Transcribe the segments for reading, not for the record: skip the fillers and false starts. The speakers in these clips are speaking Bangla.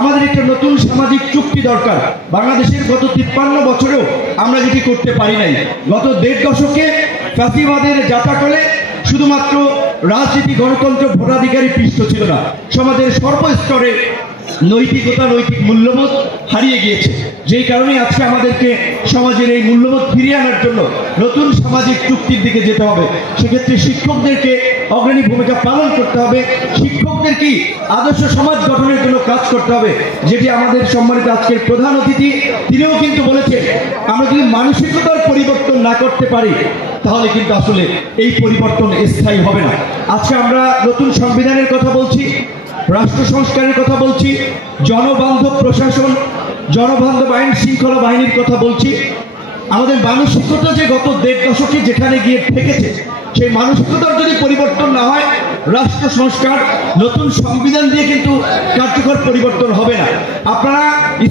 আমাদের একটা নতুন সামাজিক চুক্তি দরকার। বাংলাদেশের গত 53 বছরেও আমরা যেটি করতে পারি নাই। গত 1.5 দশকে ফ্যাসিবাদের যাতাকলে শুধুমাত্র রাজনীতি, গণতন্ত্র, ভোটাধিকারী পৃষ্ঠ ছিল না, সমাজের সর্বস্তরে নৈতিকতা, নৈতিক মূল্যবোধ হারিয়ে গিয়েছে। যেই কারণে আজকে আমাদেরকে সমাজের এই মূল্যবোধ ফিরিয়ে আনার জন্য নতুন সামাজিক চুক্তির দিকে যেতে হবে। সেক্ষেত্রে শিক্ষকদেরকে অগ্রণী ভূমিকা পালন করতে হবে। শিক্ষকদেরকে আদর্শ সমাজ গঠনের জন্য কাজ করতে হবে, যেটি আমাদের সম্মানিত আজকের প্রধান অতিথি তিনিও কিন্তু বলেছেন। আমরা যদি মানসিকতার পরিবর্তন না করতে পারি তাহলে কিন্তু আসলে এই পরিবর্তন স্থায়ী হবে না। আজকে আমরা নতুন সংবিধানের কথা বলছি, রাষ্ট্র সংস্কারের কথা বলছি, জনবান্ধব প্রশাসন, জনবান্ধব আইন শৃঙ্খলা বাহিনীর কথা বলছি। আমাদের মানসিকতা যে গত 1.5 দশকে যেখানে গিয়ে ঠেকেছে, সেই মানসিকতার যদি পরিবর্তন না হয়, রাষ্ট্র সংস্কার, নতুন সংবিধান দিয়ে কিন্তু কার্যকর পরিবর্তন হবে না। আপনারা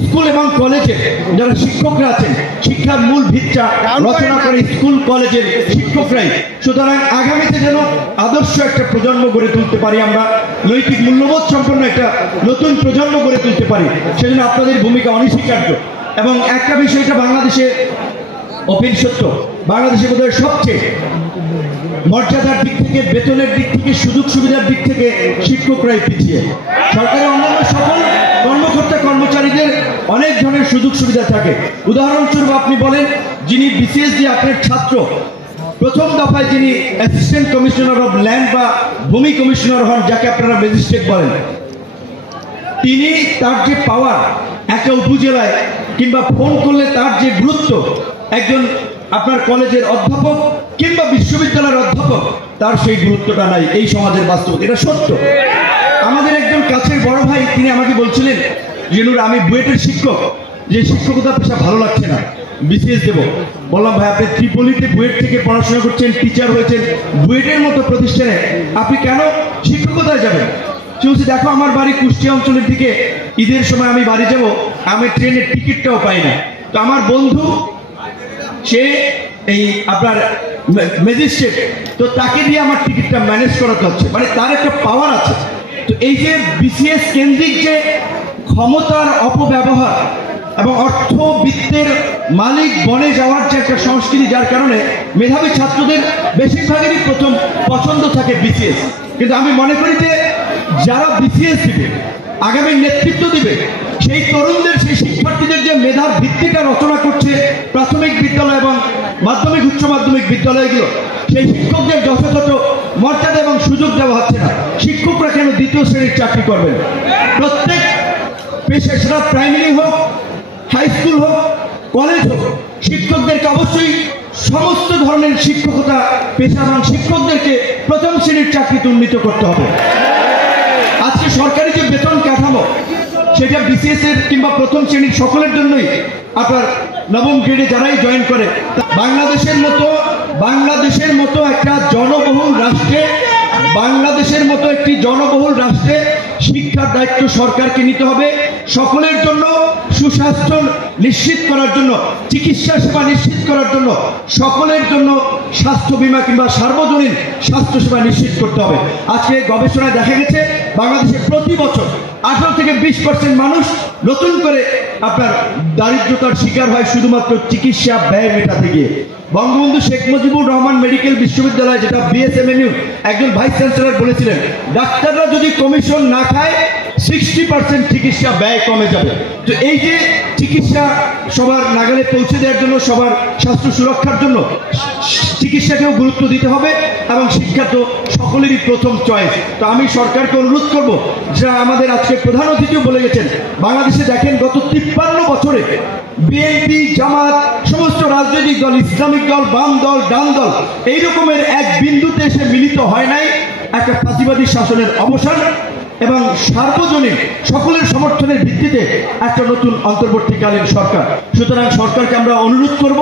স্কুল এবং কলেজে যারা শিক্ষকরা আছেন, শিক্ষার মূল ভিত্তিটা রচনা করে স্কুল কলেজের শিক্ষকরাই। সুতরাং আগামীতে যেন আদর্শ একটা প্রজন্ম গড়ে তুলতে পারি, আমরা নৈতিক মূল্যবোধ সম্পন্ন একটা নতুন প্রজন্ম গড়ে তুলতে পারি, সেজন্য আপনাদের ভূমিকা অনস্বীকার্য। এবং একটা বিষয়টা বাংলাদেশে ওপেন সত্য, বাংলাদেশে বোধহয় সবচেয়ে মর্যাদার দিক থেকে, বেতনের দিক থেকে, সুযোগ সুবিধার দিক থেকে শিক্ষকরাই পিছিয়ে। সরকারের অন্যান্য সকল কর্মকর্তা কর্মচারীদের অনেক ধরনের সুযোগ সুবিধা থাকে। উদাহরণস্বরূপ আপনি বলেন, যিনি বিসিএস দিয়ে আপনার ছাত্র, প্রথম দফায় যিনি অ্যাসিস্ট্যান্ট কমিশনার অফ ল্যান্ড বা ভূমি কমিশনার হন, যাকে আপনারা ম্যাজিস্ট্রেট বলেন, তিনি তার যে পাওয়ার একটা উপজেলায় কিংবা ফোন করলে তার যে গুরুত্ব, একজন আপনার কলেজের অধ্যাপক কিংবা বিশ্ববিদ্যালয়ের অধ্যাপক তার সেই গুরুত্বটা নাই এই সমাজের বাস্তব। এটা সত্য। আমাদের একজন কাছের বড় ভাই তিনি আমাকে বলছিলেন, জিনুর আমি বুয়েটের শিক্ষক, যে শিক্ষকতা পেশা ভালো লাগছে না, বিসিএস দেব। বললাম, ভাই আপনি ত্রিপলিতে বুয়েট থেকে পড়াশোনা করছেন, টিচার হয়েছেন, বুয়েটের মতো প্রতিষ্ঠানে আপনি কেন শিক্ষকতায় যাবেন? বলছি, দেখো আমার বাড়ি কুষ্টিয়া অঞ্চলের দিকে, ঈদের সময় আমি বাড়ি যাব, আমি ট্রেনের টিকিটটাও পাই না। তো আমার বন্ধু সে এই আপনার ম্যাজিস্ট্রেট, তো তাকে দিয়ে আমার টিকিটটা ম্যানেজ করাতে হচ্ছে, মানে তার একটা পাওয়ার আছে। তো এই যে বিসিএস কেন্দ্রিক যে ক্ষমতার অপব্যবহার এবং অর্থবিত্তের মালিক বনে যাওয়ার যে একটা সংস্কৃতি, যার কারণে মেধাবী ছাত্রদের বেশিরভাগেরই প্রথম পছন্দ থাকে বিসিএস। কিন্তু আমি মনে করি যে যারা বিসিএস দিবে, আগামী নেতৃত্ব দিবে, সেই তরুণদের, সেই শিক্ষার্থীদের যে মেধার ভিত্তিটা রচনা করছে প্রাথমিক বিদ্যালয় এবং মাধ্যমিক উচ্চ মাধ্যমিক বিদ্যালয়গুলো, সেই শিক্ষকদের যথাযথ মর্যাদা এবং সুযোগ দেওয়া হচ্ছে না। শিক্ষকরা কেন দ্বিতীয় শ্রেণীর চাকরি করবেন? প্রত্যেক পেশা, সেটা প্রাইমারি হোক, হাই স্কুল হোক, কলেজ হোক, শিক্ষকদেরকে অবশ্যই সমস্ত ধরনের শিক্ষকতা পেশা এবং শিক্ষকদেরকে প্রথম শ্রেণীর চাকরিতে উন্নীত করতে হবে। আজকে সরকারি যে বেতন কাঠামো, সেটা বিসিএস এর কিংবা প্রথম শ্রেণীর সকলের জন্যই আপনার নবম গ্রেডে যারাই জয়েন করে, বাংলাদেশের মতো একটা জনবহুল রাষ্ট্রে, বাংলাদেশের মতো একটি জনবহুল রাষ্ট্রে শিক্ষার দায়িত্ব সরকারকে নিতে হবে। সকলের জন্য সুস্বাস্থ্য নিশ্চিত করার জন্য, চিকিৎসা সেবা নিশ্চিত করার জন্য, সকলের জন্য স্বাস্থ্য বীমা কিংবা সার্বজনীন স্বাস্থ্য সেবা নিশ্চিত করতে হবে। আজকে গবেষণায় দেখা গেছে বাংলাদেশে প্রতি বছর 18 থেকে 20% মানুষ নতুন করে আপনার দারিদ্রতার শিকার হয় শুধুমাত্র চিকিৎসা ব্যয় মেটাতে গিয়ে। বঙ্গবন্ধু শেখ মুজিবুর রহমান মেডিকেল বিশ্ববিদ্যালয়, যেটা বিএসএমএনইউ, একজন ভাইস চ্যান্সেলর বলেছিলেন, ডাক্তাররা যদি কমিশন না খায় 60% চিকিৎসা ব্যয় কমে যাবে। তো এই যে চিকিৎসা সবার নাগালে পৌঁছে দেওয়ার জন্য, সবার স্বাস্থ্য সুরক্ষার জন্য চিকিৎসাকেও গুরুত্ব দিতে হবে এবং শিক্ষা তো সকলেরই প্রথম চয়েস। তো আমি সরকারকে অনুরোধ করব, যা আমাদের আজকে প্রধান অতিথিও বলে গেছেন, বাংলাদেশে দেখেন গত 53 বছরে বিএনপি, জামাত, সমস্ত রাজনৈতিক দল, ইসলামিক দল, বাম দল, ডান দল এই রকমের এক বিন্দুতে এসে মিলিত হয় নাই একটা ফাঁসিবাদী শাসনের অবসান এবং সার্বজনীন সকলের সমর্থনের ভিত্তিতে একটা নতুন অন্তর্বর্তীকালীন সরকার। সুতরাং সরকারকে আমরা অনুরোধ করব,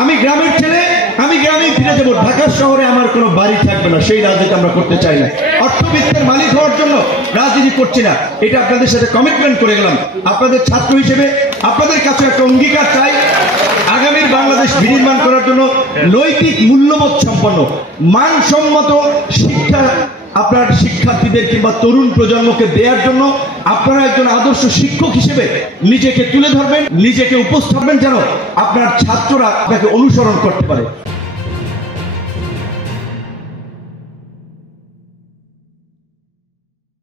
আমি গ্রামের ছেলে, আমি গ্রামেই ফিরে যাবো, ঢাকা শহরে আমার কোনো বাড়ি থাকবে না, সেই রাজনীতি আমরা করতে চাই না। অর্থবিত্তের মালিক হওয়ার জন্য রাজনীতি করছি না, এটা আপনাদের সাথে কমিটমেন্ট করে গেলাম। আপনাদের ছাত্র হিসেবে আপনাদের কাছে একটা অঙ্গীকার চাই, আগামীর বাংলাদেশ বিনির্মাণ করার জন্য নৈতিক মূল্যবোধ সম্পন্ন, মানসম্মত শিক্ষা আপনার শিক্ষার্থীদের কিংবা তরুণ প্রজন্মকে দেওয়ার জন্য আপনারা একজন আদর্শ শিক্ষক হিসেবে নিজেকে তুলে ধরবেন, নিজেকে উপস্থাপন যেন আপনার ছাত্ররা আপনাকে অনুসরণ করতে পারে।